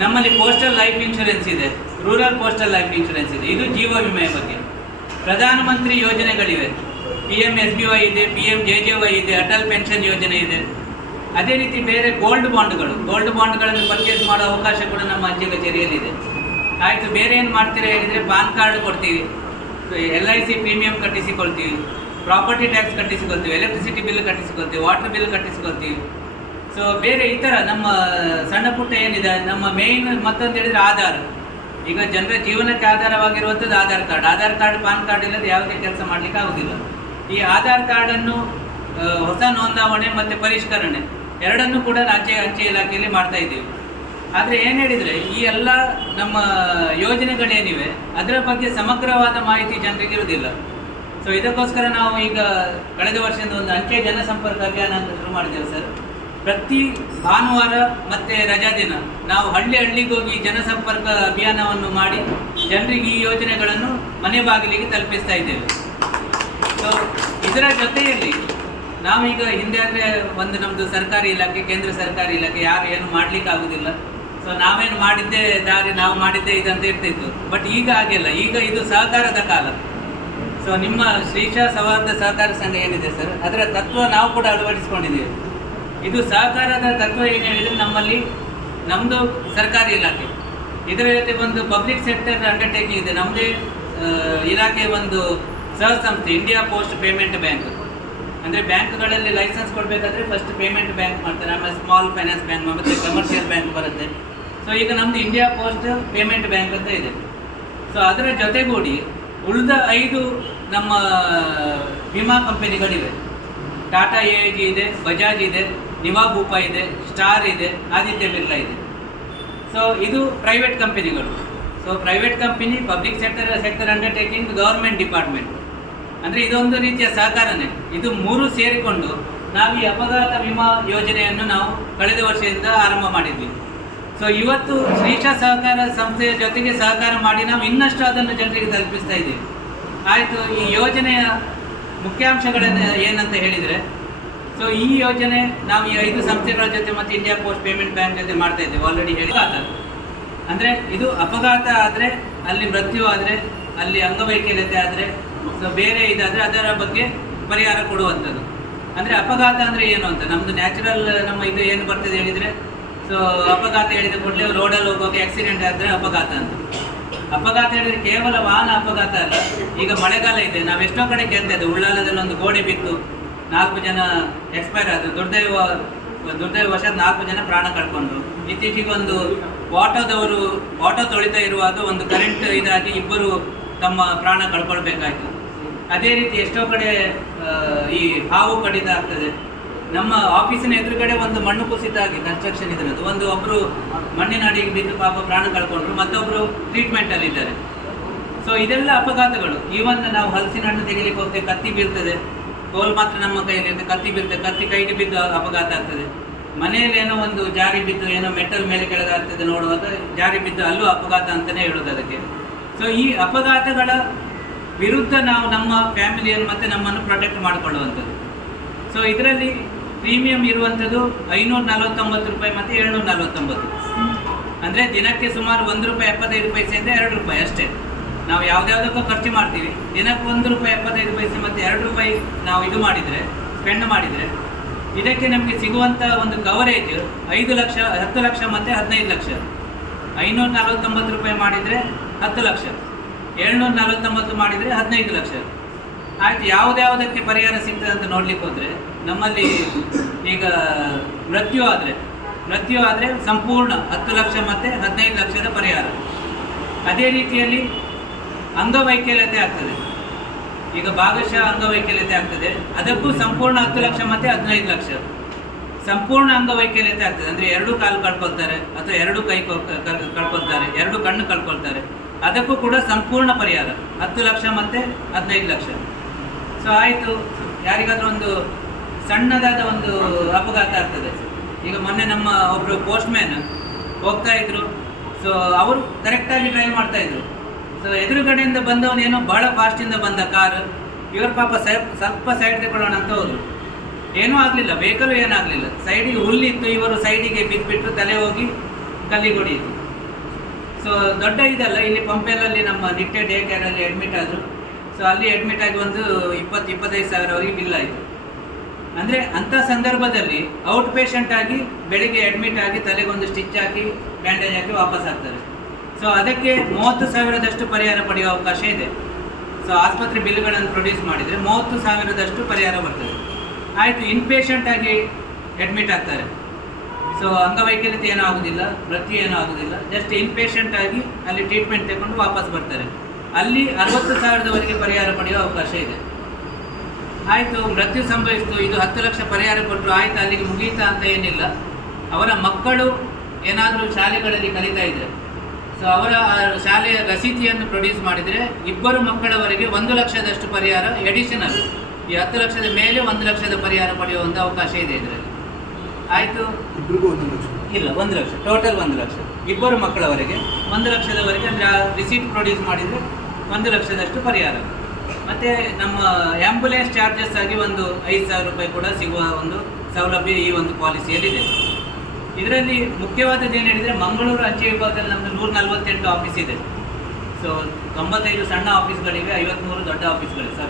ನಮ್ಮಲ್ಲಿ postal life insurance ಇದೆ rural postal life insurance ಇದೆ. ಇದು ಜೀವ ವಿಮೆಯ ಬಗ್ಗೆ. ಪ್ರಧಾನಮಂತ್ರಿ ಯೋಜನೆಗಳಿವೆ. P M S B Y ಇದೆ P M J J Y ಇದೆ, ಅಟಲ್ ಪೆನ್ಷನ್ ಯೋಜನೆ ಇದೆ. ಅದೇ ರೀತಿ ಬೇರೆ ಗೋಲ್ಡ್ ಬಾಂಡ್ಗಳು ಗೋಲ್ಡ್ ಬಾಂಡ್ಗಳನ್ನು ಪರ್ಚೇಸ್ ಮಾಡೋ ಅವಕಾಶ ಕೂಡ ನಮ್ಮ ಅಂಚೆ ಕಚೇರಿಯಲ್ಲಿದೆ. ಆಯಿತು, ಬೇರೆ ಏನು ಮಾಡ್ತೀರಾ ಹೇಳಿದರೆ ಪಾನ್ ಕಾರ್ಡ್ ಕೊಡ್ತೀವಿ. ಎಲ್ ಐ ಸಿ ಪ್ರೀಮಿಯಂ ಕಟ್ಟಿಸಿಕೊಳ್ತೀವಿ. ಪ್ರಾಪರ್ಟಿ ಟ್ಯಾಕ್ಸ್ ಕಟ್ಟಿಸಿಕೊಳ್ತೀವಿ. ಎಲೆಕ್ಟ್ರಿಸಿಟಿ ಬಿಲ್ ಕಟ್ಟಿಸಿಕೊಳ್ತೀವಿ. ವಾಟರ್ ಬಿಲ್ ಕಟ್ಟಿಸಿಕೊಳ್ತೀವಿ. ಸೊ ಬೇರೆ ಈ ಥರ ನಮ್ಮ ಸಣ್ಣ ಪುಟ್ಟ ಏನಿದೆ, ನಮ್ಮ ಮೇಯ್ನ್ ಮತ್ತೊಂದು ಹೇಳಿದ್ರೆ ಆಧಾರ್. ಈಗ ಜನರ ಜೀವನಕ್ಕೆ ಆಧಾರವಾಗಿರುವಂಥದ್ದು Aadhaar card. Aadhaar card, PAN card ಇಲ್ಲದೆ ಯಾವುದೇ ಕೆಲಸ ಮಾಡಲಿಕ್ಕೆ ಆಗೋದಿಲ್ಲ. ಈ ಆಧಾರ್ ಕಾರ್ಡನ್ನು ಹೊಸ ನೋಂದಾವಣೆ ಮತ್ತು ಪರಿಷ್ಕರಣೆ ಎರಡನ್ನೂ ಕೂಡ ರಾಜ್ಯ ಅಂಚೆ ಇಲಾಖೆಯಲ್ಲಿ ಮಾಡ್ತಾ ಇದ್ದೀವಿ. ಆದರೆ ಏನು ಹೇಳಿದರೆ, ಈ ಎಲ್ಲ ನಮ್ಮ ಯೋಜನೆಗಳೇನಿವೆ, ಅದರ ಬಗ್ಗೆ ಸಮಗ್ರವಾದ ಮಾಹಿತಿ ಜನರಿಗೆ ಇರುವುದಿಲ್ಲ. ಸೊ ಇದಕ್ಕೋಸ್ಕರ ನಾವು ಈಗ, ಕಳೆದ ವರ್ಷದಿಂದ ಒಂದು ಅಂಚೆ ಜನಸಂಪರ್ಕ ಅಭಿಯಾನ ಅಂತ ಶುರು ಮಾಡಿದ್ದೇವೆ ಸರ್. ಪ್ರತಿ ಭಾನುವಾರ ಮತ್ತು ರಜಾ ದಿನ. ನಾವು ಹಳ್ಳಿ ಹಳ್ಳಿಗೆ ಹೋಗಿ ಜನಸಂಪರ್ಕ ಅಭಿಯಾನವನ್ನು ಮಾಡಿ ಜನರಿಗೆ ಈ ಯೋಜನೆಗಳನ್ನು ಮನೆ ಬಾಗಿಲಿಗೆ ತಲುಪಿಸ್ತಾ ಇದ್ದೇವೆ. ಸೊ ಇದರ ಜೊತೆಯಲ್ಲಿ ನಾವೀಗ ಹಿಂದೆ ಆದರೆ ಒಂದು ನಮ್ಮದು ಸರ್ಕಾರಿ ಇಲಾಖೆ, ಕೇಂದ್ರ ಸರ್ಕಾರಿ ಇಲಾಖೆ, ಯಾರು ಏನು ಮಾಡಲಿಕ್ಕೆ ಆಗುದಿಲ್ಲ. ಸೊ ನಾವೇನು ಮಾಡಿದ್ದೇ ದಾರಿ, ನಾವು ಮಾಡಿದ್ದೇ ಇದಂತ ಇರ್ತಿತ್ತು. ಬಟ್ ಈಗ ಆಗಿಲ್ಲ ಈಗ ಇದು ಸಹಕಾರದ ಕಾಲ. ಸೊ ನಿಮ್ಮ ಶ್ರೀಶಾ ಸೌಹಾರ್ದ ಸಹಕಾರ ಸಂಘ ಏನಿದೆ ಸರ್? ಅದರ ತತ್ವ ನಾವು ಕೂಡ ಅಳವಡಿಸಿಕೊಂಡಿದ್ದೇವೆ. ಇದು ಸಹಕಾರದ ತತ್ವ ಏನು ಹೇಳಿದರೆ ನಮ್ಮಲ್ಲಿ ನಮ್ಮದು ಸರ್ಕಾರಿ ಇಲಾಖೆ. ಇದರ ಜೊತೆ ಒಂದು ಪಬ್ಲಿಕ್ ಸೆಕ್ಟರ್ ಅಂಡರ್ಟೇಕಿಂಗ್ ಇದೆ. ನಮ್ಮದೇ ಇಲಾಖೆ ಒಂದು ಸಹಸಂಸ್ಥೆ ಇಂಡಿಯಾ ಪೋಸ್ಟ್ ಪೇಮೆಂಟ್ ಬ್ಯಾಂಕ್ ಅಂದರೆ ಬ್ಯಾಂಕ್ಗಳಲ್ಲಿ ಲೈಸೆನ್ಸ್ ಕೊಡಬೇಕಾದ್ರೆ ಫಸ್ಟ್ ಪೇಮೆಂಟ್ ಬ್ಯಾಂಕ್ ಮಾಡ್ತಾರೆ. ಆಮೇಲೆ ಸ್ಮಾಲ್ ಫೈನಾನ್ಸ್ ಬ್ಯಾಂಕ್ ಮತ್ತು ಕಮರ್ಷಿಯಲ್ ಬ್ಯಾಂಕ್ ಬರುತ್ತೆ. ಸೊ ಈಗ ನಮ್ಮದು ಇಂಡಿಯಾ ಪೋಸ್ಟ್ ಪೇಮೆಂಟ್ ಬ್ಯಾಂಕ್ ಅಂತ ಇದೆ. ಸೊ ಅದರ ಜೊತೆಗೂಡಿ ಉಳಿದ ಐದು ನಮ್ಮ ವಿಮಾ ಕಂಪನಿಗಳಿವೆ ಟಾಟಾ ಎ ಜಿ ಇದೆ ಬಜಾಜ್ ಇದೆ. ನಿವಾಬೂಪ ಇದೆ, ಸ್ಟಾರ್ ಇದೆ, ಆದಿತ್ಯ ಬಿರ್ಲಾ ಇದೆ. ಸೊ ಇದು ಪ್ರೈವೇಟ್ ಕಂಪನಿಗಳು so private company public sector sector undertaking government department ಅಂದರೆ ಇದೊಂದು ರೀತಿಯ ಸಹಕಾರನೇ. ಇದು ಮೂರು ಸೇರಿಕೊಂಡು ನಾವು ಈ ಅಪಘಾತ ವಿಮಾ ಯೋಜನೆಯನ್ನು ನಾವು ಕಳೆದ ವರ್ಷದಿಂದ ಆರಂಭ ಮಾಡಿದ್ವಿ. ಸೊ ಇವತ್ತು ಶ್ರೀಶಾ ಸಹಕಾರ ಸಂಸ್ಥೆಯ ಜೊತೆಗೆ ಸಹಕಾರ ಮಾಡಿ ನಾವು ಇನ್ನಷ್ಟು ಅದನ್ನು ಜನರಿಗೆ ತಲುಪಿಸ್ತಾ ಇದ್ದೀವಿ. ಆಯಿತು, ಈ ಯೋಜನೆಯ ಮುಖ್ಯಾಂಶಗಳನ್ನು ಏನಂತ ಹೇಳಿದರೆ ಸೊ ಈ ಯೋಜನೆ, ನಾವು ಈ ಐದು ಸಂಸ್ಥೆಗಳ ಜೊತೆ ಮತ್ತು ಇಂಡಿಯಾ ಪೋಸ್ಟ್ ಪೇಮೆಂಟ್ ಬ್ಯಾಂಕ್ ಜೊತೆ ಮಾಡ್ತಾ ಇದ್ದೇವೆ. ಆಲ್ರೆಡಿ ಹೇಳಿ ಅಂದರೆ ಇದು ಅಪಘಾತ ಆದರೆ, ಅಲ್ಲಿ ಮೃತ್ಯು ಆದರೆ, ಅಲ್ಲಿ ಅಂಗವೈಕಲ್ಯತೆ ಆದರೆ ಸೊ ಬೇರೆ ಇದಾದರೆ ಅದರ ಬಗ್ಗೆ ಪರಿಹಾರ ಕೊಡುವಂಥದ್ದು. ಅಂದರೆ ಅಪಘಾತ ಅಂದರೆ ಏನು ಅಂತ? ನಮ್ಮದು ನ್ಯಾಚುರಲ್ ನಮ್ಮ ಇದು ಏನು ಬರ್ತದೆ ಹೇಳಿದರೆ? ಸೊ ಅಪಘಾತ ಹೇಳಿದ ಕೂಡಲೇ ರೋಡಲ್ಲಿ ಹೋಗೋಕೆ ಆಕ್ಸಿಡೆಂಟ್ ಆದರೆ ಅಪಘಾತ ಅಂತ. ಅಪಘಾತ ಹೇಳಿದರೆ ಕೇವಲ ವಾಹನ ಅಪಘಾತ ಅಲ್ಲ. ಈಗ ಮಳೆಗಾಲ ಇದೆ. ನಾವು ಎಷ್ಟೋ ಕಡೆ ಕೇಳ್ತಾ ಇದ್ದೇವೆ. ಉಳ್ಳಾಲದಲ್ಲಿ ಒಂದು ಗೋಡೆ ಬಿತ್ತು. ನಾಲ್ಕು ಜನ ಎಕ್ಸ್ಪೈರ್ ಆದರು. ದುರ್ದೈವ ದುರ್ದೈವಶಾತ್ ನಾಲ್ಕು ಜನ ಪ್ರಾಣ ಕಳ್ಕೊಂಡ್ರು. ಇತ್ತೀಚೆಗೆ ಒಂದು ಆಟೋದವರು, ಆಟೋ ತೊಳಿತಾ ಇರುವಾಗ ಒಂದು ಕರೆಂಟ್ ಇದಾಗಿ ಇಬ್ಬರು ತಮ್ಮ ಪ್ರಾಣ ಕಳ್ಕೊಳ್ಬೇಕಾಯ್ತು. ಅದೇ ರೀತಿ ಎಷ್ಟೋ ಕಡೆ ಈ ಹಾವು ಕಡಿತ ಆಗ್ತದೆ. ನಮ್ಮ ಆಫೀಸಿನ ಎದುರುಗಡೆ ಒಂದು ಮಣ್ಣು ಕುಸಿತ ಆಗಿ ಕನ್ಸ್ಟ್ರಕ್ಷನ್ ಇದರದ್ದು. ಒಂದು ಒಬ್ಬರು ಮಣ್ಣಿನ ಅಡಿಗೆ ಬಿದ್ದು ಪಾಪ ಪ್ರಾಣ ಕಳ್ಕೊಂಡ್ರು ಮತ್ತೊಬ್ಬರು ಟ್ರೀಟ್ಮೆಂಟಲ್ಲಿ ಇದ್ದಾರೆ ಸೊ ಇದೆಲ್ಲ ಅಪಘಾತಗಳು. ಈವನ್ ನಾವು ಹಲಸಿನ ಹಣ್ಣು ತೆಗಿಲಿಕ್ಕೆ ಹೋಗ್ತೇವೆ, ಕತ್ತಿ ಬೀಳ್ತದೆ. ಕೋಲ್ ಮಾತ್ರ ನಮ್ಮ ಕೈಯಲ್ಲಿ ಕತ್ತಿ ಬಿದ್ದ ಕತ್ತಿ ಕೈಗೆ ಬಿದ್ದ ಅಪಘಾತ ಆಗ್ತದೆ. ಮನೆಯಲ್ಲಿ ಏನೋ ಒಂದು ಜಾರಿ ಬಿದ್ದು ಏನೋ ಮೆಟಲ್ ಮೇಲೆ ಕೆಳಗಾಗ್ತದೆ ನೋಡುವಾಗ ಜಾರಿ ಬಿದ್ದು ಅಲ್ಲೂ ಅಪಘಾತ ಅಂತಲೇ ಹೇಳೋದು ಅದಕ್ಕೆ. ಸೊ ಈ ಅಪಘಾತಗಳ ವಿರುದ್ಧ ನಾವು ನಮ್ಮ ಫ್ಯಾಮಿಲಿಯನ್ನು ಮತ್ತು ನಮ್ಮನ್ನು ಪ್ರೊಟೆಕ್ಟ್ ಮಾಡಿಕೊಳ್ಳುವಂಥದ್ದು. ಸೊ ಇದರಲ್ಲಿ ಪ್ರೀಮಿಯಂ ಇರುವಂಥದ್ದು ಐನೂರ ನಲವತ್ತೊಂಬತ್ತು ರೂಪಾಯಿ ಮತ್ತು ಏಳ್ನೂರ ನಲವತ್ತೊಂಬತ್ತು. ಅಂದರೆ ದಿನಕ್ಕೆ ಸುಮಾರು ಒಂದು ರೂಪಾಯಿ ಎಪ್ಪತ್ತೈದು ಪೈಸೆಯಿಂದ ಎರಡು ರೂಪಾಯಿ ಅಷ್ಟೇ. ನಾವು ಯಾವುದ್ಯಾವುದಕ್ಕೂ ಖರ್ಚು ಮಾಡ್ತೀವಿ. ದಿನಕ್ಕೆ ಒಂದು ರೂಪಾಯಿ, ಎಪ್ಪತ್ತೈದು ಪೈಸೆ ಮತ್ತು ಎರಡು ರೂಪಾಯಿ ನಾವು ಇದು ಮಾಡಿದರೆ ಸ್ಪೆಂಡ್ ಮಾಡಿದರೆ, ಇದಕ್ಕೆ ನಮಗೆ ಸಿಗುವಂಥ ಒಂದು ಕವರೇಜ್ ಐದು ಲಕ್ಷ, ಹತ್ತು ಲಕ್ಷ ಮತ್ತು ಹದಿನೈದು ಲಕ್ಷ. ಐನೂರ ನಲವತ್ತೊಂಬತ್ತು ರೂಪಾಯಿ ಮಾಡಿದರೆ ಹತ್ತು ಲಕ್ಷ. ಏಳ್ನೂರ ನಲವತ್ತೊಂಬತ್ತು ಮಾಡಿದರೆ ಹದಿನೈದು ಲಕ್ಷ. ಆಯ್ತು, ಯಾವುದ್ಯಾವುದಕ್ಕೆ ಪರಿಹಾರ ಸಿಗ್ತದೆ ಅಂತ ನೋಡ್ಲಿಕ್ಕೆ ಹೋದರೆ, ನಮ್ಮಲ್ಲಿ ಈಗ ಮೃತ್ಯು ಆದರೆ ಮೃತ್ಯು ಆದರೆ ಸಂಪೂರ್ಣ ಹತ್ತು ಲಕ್ಷ ಮತ್ತು ಹದಿನೈದು ಲಕ್ಷದ ಪರಿಹಾರ. ಅದೇ ರೀತಿಯಲ್ಲಿ ಅಂಗವೈಕಲ್ಯತೆ ಆಗ್ತದೆ. ಈಗ ಭಾಗಶಃ ಅಂಗವೈಕಲ್ಯತೆ ಆಗ್ತದೆ. ಅದಕ್ಕೂ ಸಂಪೂರ್ಣ ಹತ್ತು ಲಕ್ಷ ಮತ್ತೆ ಹದಿನೈದು ಲಕ್ಷ. ಸಂಪೂರ್ಣ ಅಂಗವೈಕಲ್ಯತೆ ಆಗ್ತದೆ. ಅಂದರೆ ಎರಡು ಕಾಲು ಕಳ್ಕೊಳ್ತಾರೆ ಅಥವಾ ಎರಡು ಕೈ ಕಳ್ಕೊಳ್ತಾರೆ, ಎರಡು ಕಣ್ಣು ಕಳ್ಕೊಳ್ತಾರೆ. ಅದಕ್ಕೂ ಕೂಡ ಸಂಪೂರ್ಣ ಪರಿಹಾರ. ಹತ್ತು ಲಕ್ಷ ಮತ್ತು ಹದಿನೈದು ಲಕ್ಷ. ಸೊ ಆಯಿತು. ಯಾರಿಗಾದರೂ ಒಂದು ಸಣ್ಣದಾದ ಒಂದು ಅಪಘಾತ ಆಗ್ತದೆ. ಈಗ ಮೊನ್ನೆ ನಮ್ಮ ಒಬ್ಬರು ಪೋಸ್ಟ್ಮ್ಯಾನ್ ಹೋಗ್ತಾ ಇದ್ರು. ಸೊ ಅವರು ಕರೆಕ್ಟಾಗಿ ಡ್ರೈವ್ ಮಾಡ್ತಾ ಇದ್ರು. ಸೊ ಎದುರುಗಡೆಯಿಂದ ಬಂದವನು ಏನೋ ಭಾಳ ಫಾಸ್ಟಿಂದ ಬಂದ ಕಾರ್ ಇವರು ಪಾಪ ಸ್ವಲ್ಪ ಸೈಡ್ ತಗೊಳ್ಳೋಣ ಅಂತ ಹೋದ್ರು. ಏನೂ ಆಗಲಿಲ್ಲ ವೆಹಿಕಲ್ ಏನಾಗಲಿಲ್ಲ ಸೈಡಿಗೆ ಹುಲ್ಲಿತ್ತು ಇವರು ಸೈಡಿಗೆ ಬಿದ್ದುಬಿಟ್ಟು ತಲೆ ಹೋಗಿ ಕಲ್ಲಿಗೊಡಿಯಿತು ಸೊ ದೊಡ್ಡ ಇದಲ್ಲ, ಇಲ್ಲಿ ಪಂಪೆಲಲ್ಲಿ ನಮ್ಮ ನಿಟ್ಟೆ ಡೇ ಕೇರಲ್ಲಿ ಅಡ್ಮಿಟ್ ಆದರು. ಸೊ ಅಲ್ಲಿ ಅಡ್ಮಿಟ್ ಆಗಿ ಒಂದು ಇಪ್ಪತ್ತು, ಇಪ್ಪತ್ತೈದು ಸಾವಿರವರೆಗೆ ಬಿಲ್ ಆಯಿತು. ಅಂದರೆ ಅಂಥ ಸಂದರ್ಭದಲ್ಲಿ ಔಟ್ ಪೇಷಂಟ್ ಆಗಿ ಬೆಳಿಗ್ಗೆ ಅಡ್ಮಿಟ್ ಆಗಿ ತಲೆಗೊಂದು ಸ್ಟಿಚ್ ಹಾಕಿ ಬ್ಯಾಂಡೇಜ್ ಹಾಕಿ ವಾಪಸ್ ಆಗ್ತಾರೆ. ಸೊ ಅದಕ್ಕೆ ಮೂವತ್ತು ಸಾವಿರದಷ್ಟು ಪರಿಹಾರ ಪಡೆಯುವ ಅವಕಾಶ ಇದೆ. ಸೊ ಆಸ್ಪತ್ರೆ ಬಿಲ್ಗಳನ್ನು ಪ್ರೊಡ್ಯೂಸ್ ಮಾಡಿದರೆ ಮೂವತ್ತು ಸಾವಿರದಷ್ಟು ಪರಿಹಾರ ಬರ್ತದೆ. ಆಯಿತು ಇನ್ಪೇಷಂಟ್ ಆಗಿ ಅಡ್ಮಿಟ್ ಆಗ್ತಾರೆ. ಸೊ ಅಂಗವೈಕಲ್ಯತೆ ಏನೂ ಆಗೋದಿಲ್ಲ, ವೃತ್ತಿ ಏನೂ ಆಗೋದಿಲ್ಲ. ಜಸ್ಟ್ ಇನ್ಪೇಷಂಟ್ ಆಗಿ ಅಲ್ಲಿ ಟ್ರೀಟ್ಮೆಂಟ್ ತಗೊಂಡು ವಾಪಸ್ ಬರ್ತಾರೆ. ಅಲ್ಲಿ ಅರವತ್ತು ಸಾವಿರದವರೆಗೆ ಪರಿಹಾರ ಪಡೆಯುವ ಅವಕಾಶ ಇದೆ. ಆಯಿತು, ಮೃತ್ಯು ಸಂಭವಿಸಿತು, ಇದು ಹತ್ತು ಲಕ್ಷ ಪರಿಹಾರ ಕೊಟ್ಟರು ಆಯಿತು, ಅಲ್ಲಿಗೆ ಮುಗೀತಾ ಅಂತ ಏನಿಲ್ಲ. ಅವರ ಮಕ್ಕಳು ಏನಾದರೂ ಶಾಲೆಗಳಲ್ಲಿ ಕಲಿತಾ ಇದ್ದಾರೆ ಸೊ ಅವರ ಶಾಲೆಯ ರಸೀತಿಯನ್ನು ಪ್ರೊಡ್ಯೂಸ್ ಮಾಡಿದರೆ ಇಬ್ಬರು ಮಕ್ಕಳವರೆಗೆ ಒಂದು ಲಕ್ಷದಷ್ಟು ಪರಿಹಾರ ಎಡಿಷನಲ್ ಈ ಹತ್ತು ಲಕ್ಷದ ಮೇಲೆ ಒಂದು ಲಕ್ಷದ ಪರಿಹಾರ ಪಡೆಯುವಂಥ ಅವಕಾಶ ಇದೆ ಇದರಲ್ಲಿ. ಆಯಿತು? ಇಬ್ಬರಿಗೂ ಒಂದು ಲಕ್ಷ. ಇಲ್ಲ ಒಂದು ಲಕ್ಷ. ಟೋಟಲ್ ಒಂದು ಲಕ್ಷ. ಇಬ್ಬರು ಮಕ್ಕಳವರೆಗೆ ಒಂದು ಲಕ್ಷದವರೆಗೆ ಅಂದರೆ ಆ ರಿಸೀಟ್ ಪ್ರೊಡ್ಯೂಸ್ ಮಾಡಿದರೆ ಒಂದು ಲಕ್ಷದಷ್ಟು ಪರಿಹಾರ. ಮತ್ತು ನಮ್ಮ ಆ್ಯಂಬುಲೆನ್ಸ್ ಚಾರ್ಜಸ್ ಆಗಿ ಒಂದು ಐದು ಸಾವಿರ ರೂಪಾಯಿ ಕೂಡ ಸಿಗುವ ಒಂದು ಸೌಲಭ್ಯ ಈ ಒಂದು ಪಾಲಿಸಿಯಲ್ಲಿದೆ ಇದರಲ್ಲಿ ಮುಖ್ಯವಾದದ್ದು ಏನು ಹೇಳಿದರೆ ಮಂಗಳೂರು ಅಂಚೆ ವಿಭಾಗದಲ್ಲಿ ನಮ್ಮದು ನೂರ ನಲವತ್ತೆಂಟು ಆಫೀಸ್ ಇದೆ. ಸೊ ತೊಂಬತ್ತೈದು ಸಣ್ಣ ಆಫೀಸ್ಗಳಿವೆ ಐವತ್ತ್ಮೂರು ದೊಡ್ಡ ಆಫೀಸ್ಗಳಿವೆ ಸರ್